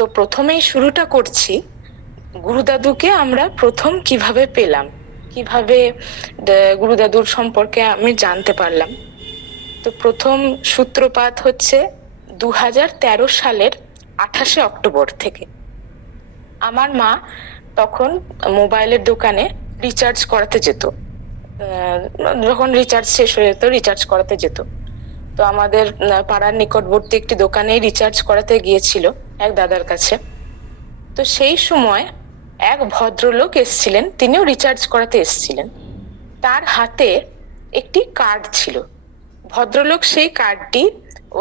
তো প্রথমেই শুরুটা করছি, গুরুদাদুকে আমরা প্রথম কিভাবে পেলাম, কিভাবে গুরুদাদুর সম্পর্কে আমি জানতে পারলাম। তো প্রথম সূত্রপাত হচ্ছে 2013 সালের 28 অক্টোবর থেকে। আমার মা তখন মোবাইলের দোকানে রিচার্জ করাতে যেত। যখন রিচার্জ শেষ হয়ে যেত রিচার্জ করাতে যেত। তো আমাদের পাড়ার নিকটবর্তী একটি দোকানে রিচার্জ করাতে গিয়েছিল এক দাদার কাছে। তো সেই সময় এক ভদ্রলোক এসেছিলেন, তিনিও রিচার্জ করাতে এসেছিলেন। তার হাতে একটি কার্ড ছিল। ভদ্রলোক সেই কার্ডটি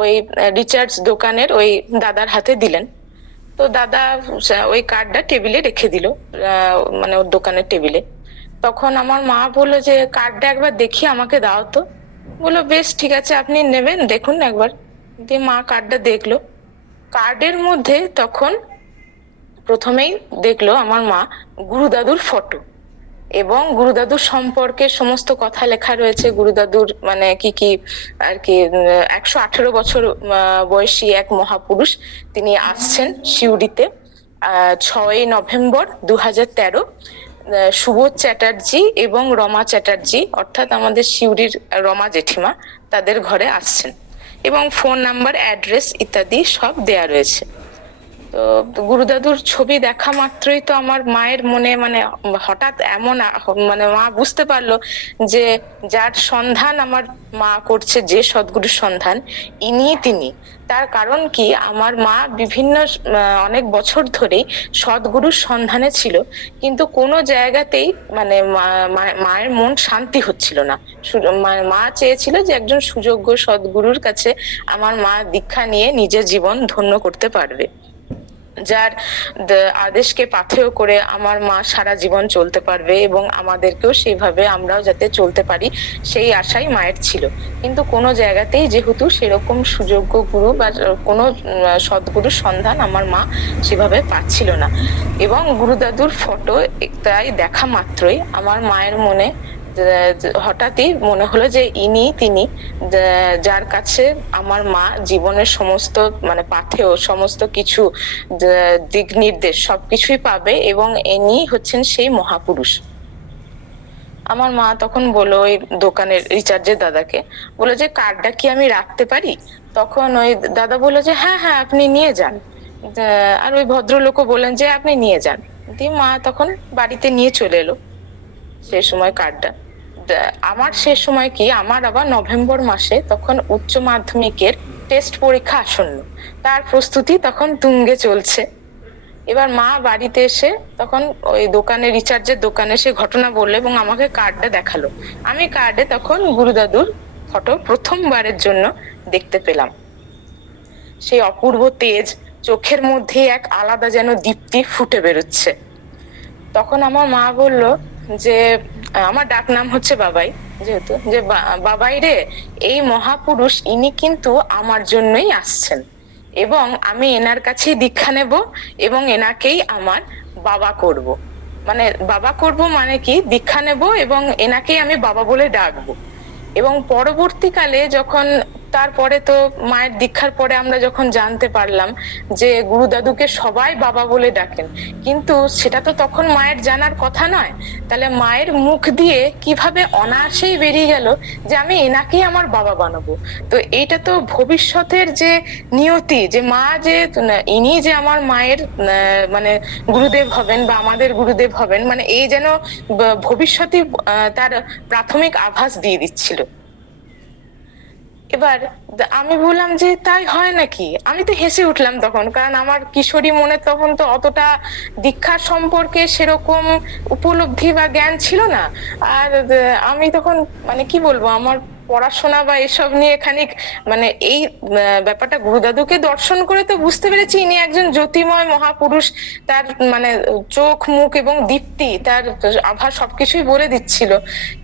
ওই রিচার্জ দোকানের ওই দাদার হাতে দিলেন। তো দাদা ওই কার্ডটা টেবিলে রেখে দিল, মানে ওর দোকানের টেবিলে। তখন আমার মা বললো যে কার্ডটা একবার দেখি, আমাকে দাও তো। বললো বেশ ঠিক আছে, আপনি নেবেন, দেখুন একবার। দিয়ে মা কার্ডটা দেখলো। কার্ডের মধ্যে তখন প্রথমেই দেখলো আমার মা গুরুদাদুর ফটো, এবং গুরুদাদুর সম্পর্কে সমস্ত কথা লেখা রয়েছে। গুরুদাদুর মানে কি কি আর কি 118 বছর বয়সী এক মহাপুরুষ, তিনি আসছেন সিউড়িতে 6ই নভেম্বর 2013। সুবোধ চ্যাটার্জি এবং রমা চ্যাটার্জি, অর্থাৎ আমাদের সিউড়ির রমা জেঠিমা, তাদের ঘরে আসছেন, এবং ফোন নাম্বার, অ্যাড্রেস ইত্যাদি সব দেয়া রয়েছে। তো গুরুদাদুর ছবি দেখা মাত্রই তো আমার মায়ের মনে মানে হঠাৎ এমন মানে মা বুঝতে পারলো যে যার সন্ধান আমার মা করছে, যে সদ্গুরুর সন্ধান, ইনি তিনি। তার কারণ কি, আমার মা বিভিন্ন অনেক বছর ধরেই সদ্গুরুর সন্ধানে ছিল, কিন্তু কোনো জায়গাতেই মানে মায়ের মন শান্তি হচ্ছিল না। মা চেয়েছিল যে একজন সুযোগ্য সদ্গুরুর কাছে আমার মা দীক্ষা নিয়ে নিজের জীবন ধন্য করতে পারবে, যার আদেশকে পাথেয় করে আমার মা সারা জীবন চলতে পারবে, এবং আমাদেরকেও সেইভাবে আমরাও যাতে চলতে পারি, সেই আশাই মায়ের ছিল। কিন্তু কোনো জায়গাতেই যেহেতু সেরকম সুযোগ্য গুরু বা কোনো সদ্গুরুর সন্ধান আমার মা সেভাবে পাচ্ছিল না। এবং গুরুদাদুর ফটো তাই দেখা মাত্রই আমার মায়ের মনে হঠাৎই মনে হলো যে ইনি তিনি, যার কাছে আমার মা জীবনের সমস্ত মানে পাথেয় সমস্ত কিছু দিক নির্দেশ সবকিছুই পাবে, এবং ইনি হচ্ছেন সেই মহাপুরুষ। আমার মা তখন বললো ওই দোকানের রিচার্জের দাদাকে, বললো যে কার্ডটা কি আমি রাখতে পারি? তখন ওই দাদা বললো যে হ্যাঁ হ্যাঁ আপনি নিয়ে যান। আর ওই ভদ্রলোকও বললেন যে আপনি নিয়ে যান। দিয়ে মা তখন বাড়িতে নিয়ে চলে এলো সেই সময় কার্ডটা। আমার সে সময় কি, আমার আবার নভেম্বর মাসে তখন উচ্চ মাধ্যমিকের টেস্ট পরীক্ষা আসন্ন, তার প্রস্তুতি তখন তুঙ্গে চলছে। এবার মা বাড়িতে এসে তখন ওই দোকানে রিচার্জের দোকানে সে ঘটনা বললো এবং আমাকে কার্ডটা দেখালো। আমি কার্ডে তখন গুরুদাদুর ফটো প্রথমবারের জন্য দেখতে পেলাম। সেই অপূর্ব তেজ, চোখের মধ্যে এক আলাদা যেন দীপ্তি ফুটে বেরোচ্ছে। তখন আমার মা বলল যে, আমার ডাক নাম হচ্ছে বাবাই যেহেতু, যে বাবাই রে, এই মহাপুরুষ ইনি কিন্তু আমার জন্যই আসছেন, এবং আমি এনার কাছেই দীক্ষা নেব, এবং এনাকেই আমার বাবা করব। মানে বাবা করব মানে কি, দীক্ষা নেব এবং এনাকেই আমি বাবা বলে ডাকবো। এবং পরবর্তীকালে যখন তারপরে তো মায়ের দীক্ষার পরে আমরা যখন জানতে পারলাম যে গুরুদাদুকে সবাই বাবা বলে ডাকেন, কিন্তু সেটা তো তখন মায়ের জানার কথা নয়। তাহলে মায়ের মুখ দিয়ে কিভাবে অনায়াসেই বেরিয়ে গেল যে আমি এনাকেই আমার বাবা বানাবো। তো এইটা তো ভবিষ্যতের যে নিয়তি, যে মা যে ইনি যে আমার মায়ের মানে গুরুদেব হবেন বা আমাদের গুরুদেব হবেন, মানে এই যেন ভবিষ্যতে তার প্রাথমিক আভাস দিয়ে দিচ্ছিল। এবার আমি বললাম যে তাই হয় নাকি? আমি তো হেসে উঠলাম তখন, কারণ আমার কিশোরী মনে তখন তো অতটা দীক্ষা সম্পর্কে সেরকম উপলব্ধি বা জ্ঞান ছিল না। আর আমি তখন মানে কি বলবো, আমার পড়াশোনা বা এসব নিয়ে খানিক মানে এই ব্যাপারটা গুরুদাদুকে দর্শন করে তো বুঝতে পেরেছি ইনি একজন জ্যোতির্ময় মহাপুরুষ। তার মানে চোখ, মুখ এবং দীপ্তি, তার আভা সবকিছুই বলে দিচ্ছিল।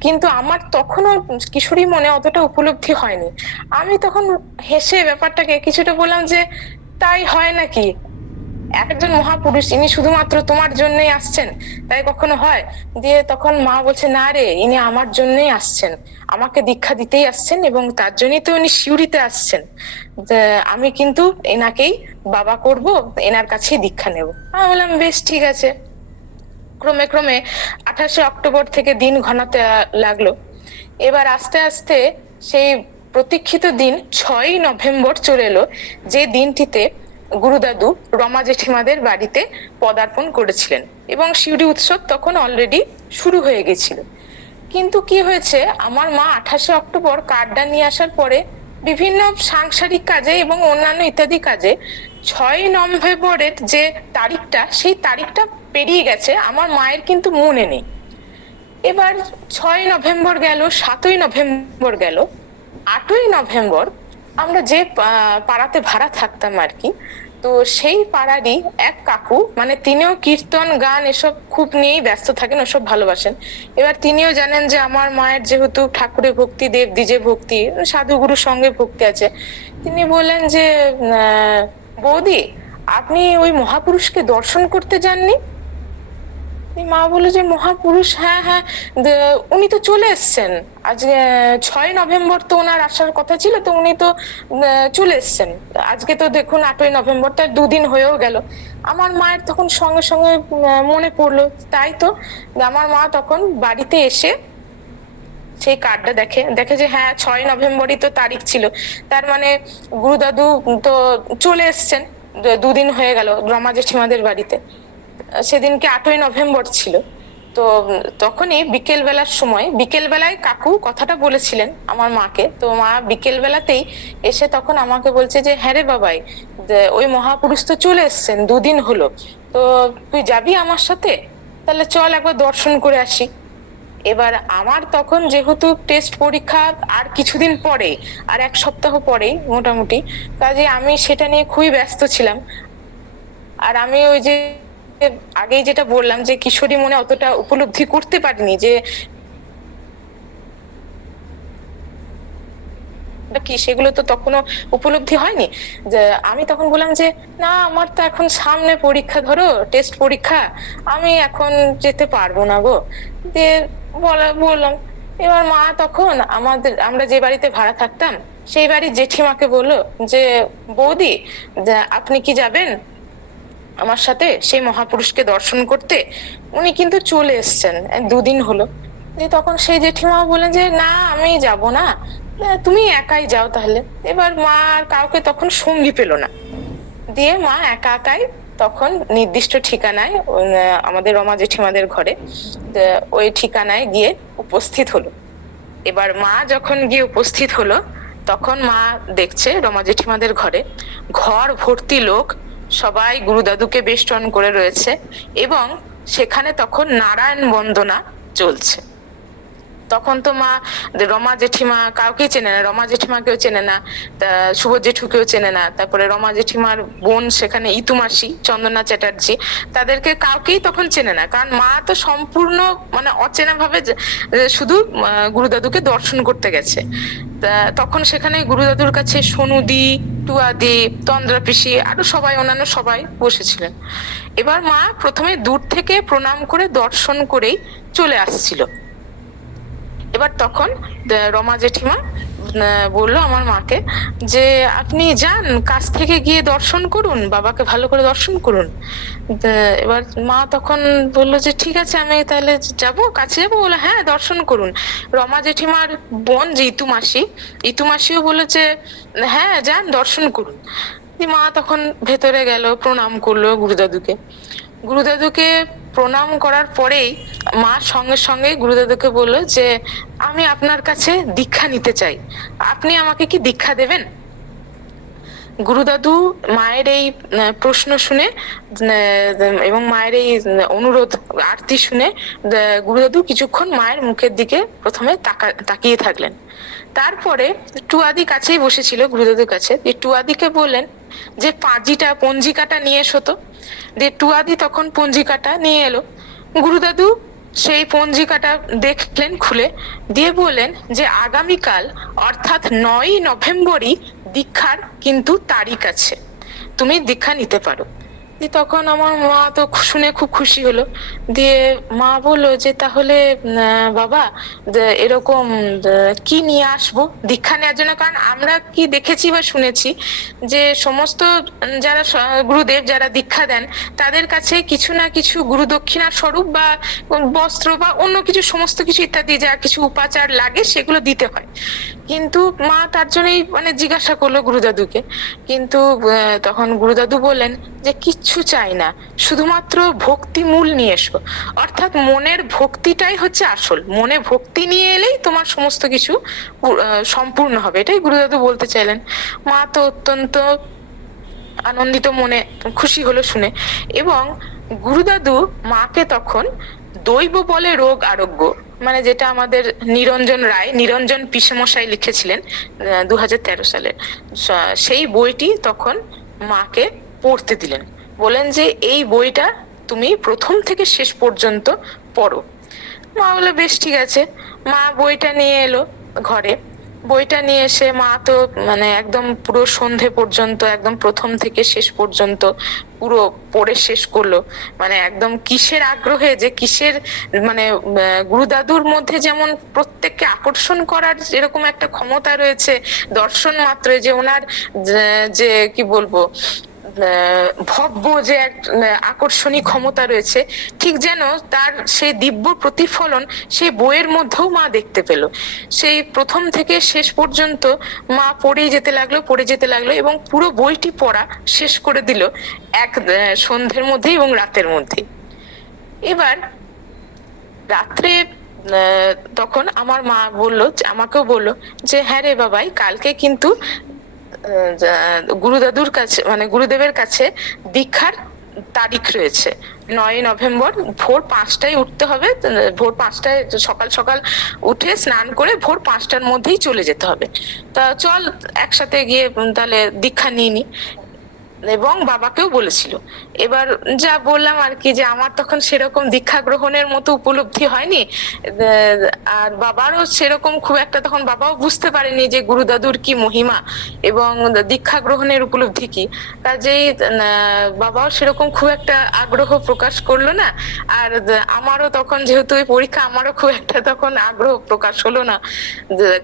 কিন্তু আমার তখনও কিশোরী মনে অতটা উপলব্ধি হয়নি। আমি তখন হেসে ব্যাপারটাকে কিছুটা বললাম যে তাই হয় নাকি? একজন মহাপুরুষ, ইনি শুধুমাত্র তোমার জন্যই আসছেন, তাই কখনো হয়? দিয়ে তখন মা বলছে, না রে, ইনি আমার জন্যই আসছেন, আমাকে দীক্ষা দিতেই আসছেন, এবং তার জন্যই তো উনি সিউড়িতে আসছেন। আমি কিন্তু এনাকেই বাবা করব, এনার কাছেই দীক্ষা নেব। আমি বললাম বেশ ঠিক আছে। ক্রমে ক্রমে 28শে অক্টোবর থেকে দিন ঘনাতে লাগলো। এবার আস্তে আস্তে সেই প্রতীক্ষিত দিন 6ই নভেম্বর চলে এলো, যে দিনটিতে গুরুদাদু রমা জেঠিমাদের বাড়িতে পদার্পণ করেছিলেন, এবং সিউড়ি উৎসব তখন অলরেডি শুরু হয়ে গেছিল। কিন্তু কি হয়েছে, আমার মা 28শে অক্টোবর কার্ডটা নিয়ে আসার পরে বিভিন্ন সাংসারিক কাজে এবং অন্যান্য ইত্যাদি কাজে 6ই নভেম্বরের যে তারিখটা, সেই তারিখটা পেরিয়ে গেছে, আমার মায়ের কিন্তু মনে নেই। এবার 6ই নভেম্বর গেল, 7ই নভেম্বর গেল, 8ই নভেম্বর আমরা যে পাড়াতে ভাড়া থাকতাম আর কি, তো সেই পাড়ারই এক কাকু, মানে তিনিও কীর্তন গান এসব খুব নিয়েই ব্যস্ত থাকেন, ওসব ভালোবাসেন। এবার তিনিও জানেন যে আমার মায়ের যেহেতু ঠাকুরের ভক্তি, দেব দ্বিজে ভক্তি, সাধুগুরুর সঙ্গে ভক্তি আছে, তিনি বললেন যে বৌদি, আপনি ওই মহাপুরুষকে দর্শন করতে যাননি? মা বললো যে মহাপুরুষ, হ্যাঁ হ্যাঁ, উনি তো চলে এসছেন, আজকে 6ই নভেম্বর তো ওনার আসার কথা ছিল, তো উনি তো চলে এসছেন, আজকে তো দেখুন 8ই নভেম্বর, তার 2 দিন হয়েও গেল। আমার মায়ের তখন সঙ্গে সঙ্গে মনে পড়লো, তাই তো। আমার মা তখন বাড়িতে এসে সেই কার্ডটা দেখে, দেখে যে হ্যাঁ 6ই নভেম্বরই তো তারিখ ছিল, তার মানে গুরুদাদু তো চলে এসছেন, 2 দিন হয়ে গেল রমা জেঠিমাদের বাড়িতে। সেদিনকে 8ই নভেম্বর ছিল। তো তখনই বিকেল বেলার সময়, বিকেল বেলায় কাকু কথাটা বলেছিলেন আমার মাকে, তো মা বিকেল বেলাতেই এসে তখন আমাকে বলছে যে হ্যাঁ রে বাবাই, ওই মহাপুরুষ তো চলে এসছেন, 2 দিন হলো, তো তুই যাবি আমার সাথে? তাহলে চল একবার দর্শন করে আসি। এবার আমার তখন যেহেতু টেস্ট পরীক্ষা আর কিছুদিন পরে, আর 1 সপ্তাহ পরেই মোটামুটি, কাজে আমি সেটা নিয়ে খুবই ব্যস্ত ছিলাম। আর আমি ওই যে আগেই যেটা বললাম যে কিশোরী মনে অতটা উপলব্ধি করতে পারিনি যে কি, সেগুলো তো তখনও উপলব্ধি হয়নি। যে আমি তখন বললাম যে না, আমার তো এখন সামনে পরীক্ষা, ধরো টেস্ট পরীক্ষা, আমি এখন যেতে পারবো না গো। দিয়ে বললাম। এবার মা তখন আমরা যে বাড়িতে ভাড়া থাকতাম, সেই বাড়ির জেঠিমাকে বললো যে বৌদি, আপনি কি যাবেন আমার সাথে সেই মহাপুরুষকে দর্শন করতে? উনি কিন্তু চলে এসছেন, 2 দিন হলো। তখন সেই জেঠিমা বলেন যে না, আমি যাব না, তুমি একাই যাও তাহলে। এবার মা আর কাউকে তখন সঙ্গী পেল না, দিয়ে মা একা একাই তখন নির্দিষ্ট ঠিকানায়, আমাদের রমা জেঠিমাদের ঘরে, ওই ঠিকানায় গিয়ে উপস্থিত হলো। এবার মা যখন গিয়ে উপস্থিত হলো, তখন মা দেখছে রমা জেঠিমাদের ঘরে ঘর ভর্তি লোক, সবাই গুরুদাদুকে বেষ্টন করে রয়েছে, এবং সেখানে তখন নারায়ণ বন্দনা চলছে। তখন তো মা রমা জেঠিমা কাউকেই চেনে না, রমা জেঠিমাকেও চেনে না, শুভ জেঠুকেও চেনে না, তারপরে রমা জেঠিমার বোন সেখানে ইতুমাসি চন্দনা চ্যাটার্জি, তাদেরকে কাউকেই তখন চেনে না, কারণ মা তো সম্পূর্ণ মানে অচেনা ভাবে শুধু গুরুদাদুকে দর্শন করতে গেছে। তখন সেখানে গুরুদাদুর কাছে সোনুদি, টুয়াদি, তন্দ্রা পিসি, আরো সবাই, অন্যান্য সবাই বসেছিলেন। এবার মা প্রথমে দূর থেকে প্রণাম করে দর্শন করেই চলে আসছিল। এবার তখন রমা জেঠিমা বললো আমার মাকে যে আপনি যান, কাছ থেকে গিয়ে দর্শন করুন, বাবাকে ভালো করে দর্শন করুন। এবার মা তখন বললো যে ঠিক আছে, আমি তাহলে যাব, কাছে যাবো। বলে হ্যাঁ, দর্শন করুন। রমা জেঠিমার বোন যে ইতুমাসি, ইতুমাসিও বললো যে হ্যাঁ যান, দর্শন করুন। মা তখন ভেতরে গেল, প্রণাম করলো গুরুদাদুকে। গুরুদাদুকে প্রণাম করার পরেই মা সঙ্গে সঙ্গে গুরুদাদুকে বললো যে আমি আপনার কাছে দীক্ষা নিতে চাই, আপনি আমাকে কি দীক্ষা দেবেন? গুরুদাদু মায়ের এই প্রশ্ন শুনে এবং মায়ের এই অনুরোধ আরতি শুনে গুরুদাদু কিছুক্ষণ মায়ের মুখের দিকে প্রথমে তাকিয়ে থাকলেন। তারপরে টুয়াদি কাছেই বসেছিল গুরুদাদুর কাছে, টুয়াদিকে বললেন যে পঞ্জিকাটা নিয়ে এসো তো। দিয়ে টুয়াদি তখন পঞ্জিকাটা নিয়ে এলো। গুরুদাদু সেই পঞ্জিকাটা দেখলেন খুলে, দিয়ে বললেন যে আগামীকাল অর্থাৎ 9ই নভেম্বরই দীক্ষার কিন্তু তারিখ আছে, তুমি দীক্ষা নিতে পারো। তখন আমার মা তো শুনে খুব খুশি হলো। দিয়ে মা বললো যে তাহলে বাবা এরকম কি নিয়ে আসবো দীক্ষা নেওয়ার জন্য, কারণ আমরা কি দেখেছি বা শুনেছি যে সমস্ত যারা গুরুদেব যারা দীক্ষা দেন তাদের কাছে কিছু না কিছু গুরু দক্ষিণার স্বরূপ বা বস্ত্র বা অন্য কিছু সমস্ত কিছু ইত্যাদি যা কিছু উপাচার লাগে সেগুলো দিতে হয়। কিন্তু মা তার জন্যই মানে জিজ্ঞাসা করলো গুরুদাদুকে, কিন্তু তখন গুরুদাদু বললেন যে কিচ্ছু চাই না, শুধুমাত্র ভক্তি মূল নিয়ে এসো। অর্থাৎ মনের ভক্তিটাই হচ্ছে আসল, মনে ভক্তি নিয়ে এলেই তোমার সমস্ত কিছু সম্পূর্ণ হবে, এটাই গুরুদাদু বলতে চাইলেন। মা তো অত্যন্ত আনন্দিত মনে খুশি হলো শুনে। এবং গুরুদাদু মাকে তখন দৈব বলে রোগ আরোগ্য, মানে যেটা আমাদের নিরঞ্জন রায় নিরঞ্জন পিসেমশাই লিখেছিলেন 2013 সালে, সেই বইটি তখন মাকে পড়তে দিলেন। বলেন যে এই বইটা তুমি প্রথম থেকে শেষ পর্যন্ত পড়ো। মা বলে বেশ ঠিক আছে। মা বইটা নিয়ে এলো ঘরে। বইটা নিয়ে এসে মা তো মানে একদম পুরো সন্ধে পর্যন্ত একদম প্রথম থেকে শেষ পর্যন্ত পুরো পড়ে শেষ করলো। মানে একদম কিসের আগ্রহে যে কিসের মানে গুরুদাদুর মধ্যে যেমন প্রত্যেককে আকর্ষণ করার এরকম একটা ক্ষমতা রয়েছে দর্শন মাত্র, যে ওনার যে কি বলবো ভব্য যে এক আকর্ষণী ক্ষমতা রয়েছে, ঠিক যেন তার সেই দিব্য প্রতিফলন সেই বইয়ের মধ্যেও মা দেখতে পেল। সেই প্রথম থেকে শেষ পর্যন্ত মা পড়েই যেতে লাগলো এবং পুরো বইটি পড়া শেষ করে দিল এক সন্ধ্যের মধ্যেই এবং রাতের মধ্যেই। এবার রাত্রে তখন আমার মা বললো, আমাকেও বললো যে হ্যাঁ রে বাবাই, কালকে কিন্তু গুরুদাদুর কাছে মানে গুরুদেবের কাছে দীক্ষার তারিখ রয়েছে 9 নভেম্বর, ভোর 5টায় উঠতে হবে। ভোর 5টায় সকাল সকাল উঠে স্নান করে ভোর 5টার মধ্যেই চলে যেতে হবে। তা চল একসাথে গিয়ে তাহলে দীক্ষা নিয়ে নি। এবং বাবাকেও বলেছিল। এবার যা বললাম আর কি, যে আমার তখন সেরকম দীক্ষা গ্রহণের মতো উপলব্ধি হয়নি, আর বাবারও সেরকম খুব একটা তখন বাবাও বুঝতে পারেনি যে গুরুদাদুর কি মহিমা এবং দীক্ষা গ্রহণের উপলব্ধি কি। কাজেই বাবাও সেরকম খুব একটা আগ্রহ প্রকাশ করলো না। আর আমারও তখন যেহেতু ওই পরীক্ষা, আমারও খুব একটা তখন আগ্রহ প্রকাশ হলো না।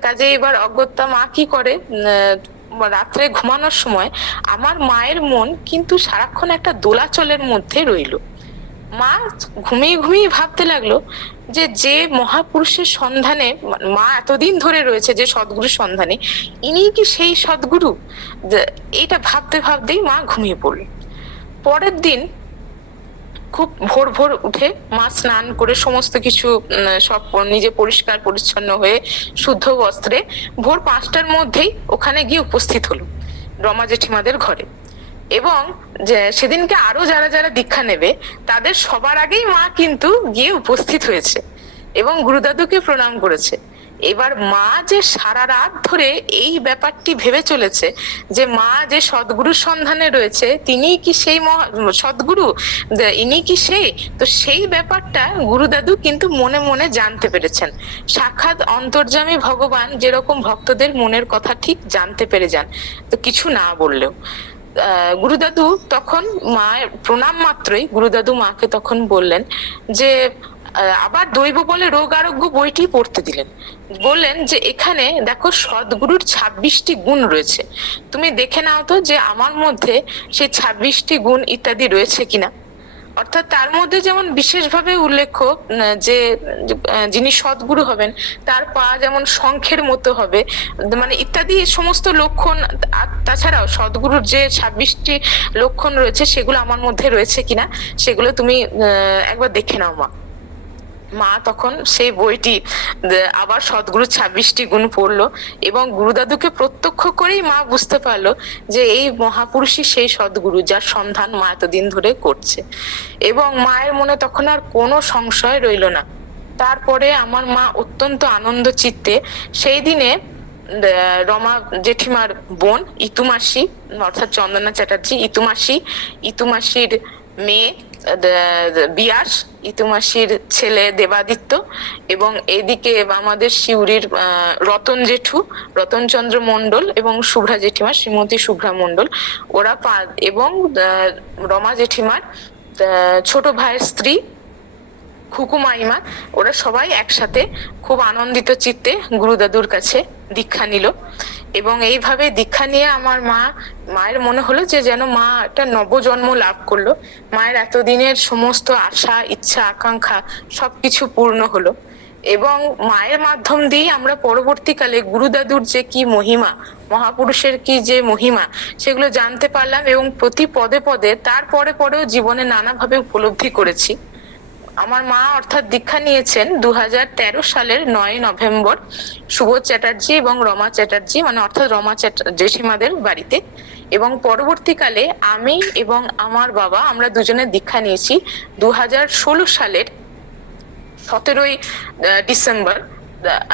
কাজেই এবার অগত্যা মা কি করে, রাত্রে ঘুমানোর সময় আমার মায়ের মন কিন্তু সারাক্ষণ একটা দোলাচলের মধ্যে রইল। মা ঘুমিয়ে ঘুমিয়ে ভাবতে লাগলো যে যে মহাপুরুষের সন্ধানে মা এতদিন ধরে রয়েছে, যে সদ্গুরুর সন্ধানে, ইনি কি সেই সদ্গুরু? এইটা ভাবতে ভাবতেই মা ঘুমিয়ে পড়ল। পরের দিন খুব ভোর ভোর উঠে মা স্নান করে সমস্ত কিছু সব নিজে পরিষ্কার পরিচ্ছন্ন হয়ে শুদ্ধ বস্ত্রে ভোর 5টার মধ্যেই ওখানে গিয়ে উপস্থিত হলো রমা জেঠিমাদের ঘরে। এবং যে সেদিনকে আরো যারা যারা দীক্ষা নেবে তাদের সবার আগেই মা কিন্তু গিয়ে উপস্থিত হয়েছে এবং গুরুদাদুকে প্রণাম করেছে। এবার মা যে সারা রাত ধরে এই ব্যাপারটি ভেবে চলেছে যে মা যে সদ্গুরুর সন্ধানে রয়েছে, তিনি কি সেই সদ্গুরু, ইনি কি সেই, তো সেই ব্যাপারটা গুরুদাদু কিন্তু মনে মনে জানতে পেরেছেন। সাক্ষাৎ অন্তর্যামী ভগবান যেরকম ভক্তদের মনের কথা ঠিক জানতে পেরে যান, তো কিছু না বললেও। গুরুদাদু তখন মায়ের প্রণাম মাত্রই গুরুদাদু মাকে তখন বললেন যে আবার দৈব বলে রোগ আরোগ্য বইটি পড়তে দিলেন। বললেন যে এখানে দেখো সদ্গুরুর 26টি গুণ রয়েছে, তুমি দেখে নাও তো যে আমার মধ্যে সেই 26টি গুণ ইত্যাদি রয়েছে কিনা। অর্থাৎ তার মধ্যে যেমন বিশেষভাবে উল্লেখ্য যে যিনি সদ্গুরু হবেন তার পা যেমন শঙ্খের মতো হবে, মানে ইত্যাদি সমস্ত লক্ষণ। তাছাড়াও সদ্গুরুর যে 26টি লক্ষণ রয়েছে সেগুলো আমার মধ্যে রয়েছে কিনা সেগুলো তুমি একবার দেখে নাও মা। মা তখন সেই বইটি আবার সদ্গুরুর 26টি গুণ পড়লো এবং গুরুদাদুকে প্রত্যক্ষ করেই মা বুঝতে পারলো যে এই মহাপুরুষই সেই সদ্গুরু যার সন্ধান মা এতদিন ধরে করছে। এবং মায়ের মনে তখন আর কোনো সংশয় রইল না। তারপরে আমার মা অত্যন্ত আনন্দ চিত্তে সেই দিনে রমা জেঠিমার বোন ইতুমাসি, অর্থাৎ চন্দনা চ্যাটার্জি ইতুমাসির মেয়ে বিয়াস, ইতুমাসির ছেলে দেবাদিত্য, এবং এদিকে আমাদের সিউড়ির রতন জেঠু, রতনচন্দ্র মণ্ডল, এবং শুভ্রা জেঠিমা, শ্রীমতী শুভ্রা মণ্ডল, ওরা এবং রমা জেঠিমার ছোট ভাইয়ের স্ত্রী খুকু মাইমা, ওরা সবাই একসাথে খুব আনন্দিত চিত্তে গুরুদাদুর কাছে দীক্ষা নিল। এবং এইভাবে দীক্ষা নিয়ে আমার মায়ের মনে হলো যে যেন মা একটা নবজন্ম লাভ করলো, মায়ের এতদিনের সমস্ত আশা, ইচ্ছা, আকাঙ্ক্ষা সবকিছু পূর্ণ হলো। এবং মায়ের মাধ্যম দিয়ে আমরা পরবর্তীকালে গুরুদাদুর যে কি মহিমা, মহাপুরুষের কি যে মহিমা, সেগুলো জানতে পারলাম, এবং প্রতি পদে পদে তারপরে পরেও জীবনে নানাভাবে উপলব্ধি করেছি। আমার মা অর্থাৎ দীক্ষা নিয়েছেন 2013 সালের 9 নভেম্বর সুবোধ চ্যাটার্জি এবং রমা চ্যাটার্জি, মানে অর্থাৎ রমা জেঠিমাদের বাড়িতে। এবং পরবর্তীকালে আমি এবং আমার বাবা, আমরা দুজনে দীক্ষা নিয়েছি 2016 সালের 17ই ডিসেম্বর।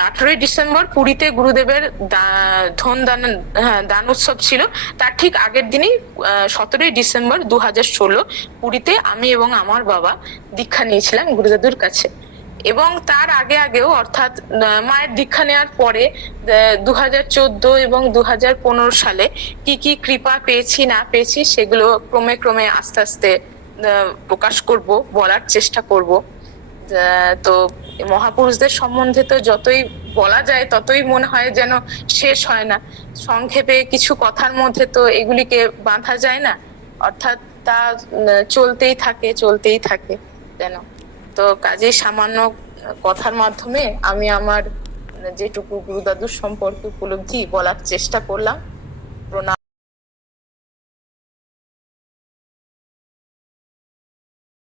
18ই ডিসেম্বর পুরীতে গুরুদেবের দান উৎসব ছিল, তার ঠিক আগের দিনই 17ই ডিসেম্বর 2016 পুরীতে আমি এবং আমার বাবা দীক্ষা নিয়েছিলাম গুরুদাদুর কাছে। এবং তার আগেও অর্থাৎ মায়ের দীক্ষা নেওয়ার পরে 2014 এবং 2015 সালে কি কি কৃপা পেয়েছি না পেয়েছি সেগুলো ক্রমে আস্তে আস্তে প্রকাশ করব, বলার চেষ্টা করব। তো মহাপুরুষদের সম্বন্ধে তো যতই বলা যায় ততই মনে হয় যেন শেষ হয় না। সংক্ষেপে কিছু কথার মধ্যে তো এগুলিকে বাঁধা যায় না, অর্থাৎ তা চলতেই থাকে যেন। তো কাজে সামান্য কথার মাধ্যমে আমি আমার যেটুকু গুরুদাদুর সম্পর্কে উপলব্ধি বলার চেষ্টা করলাম। প্রণাম।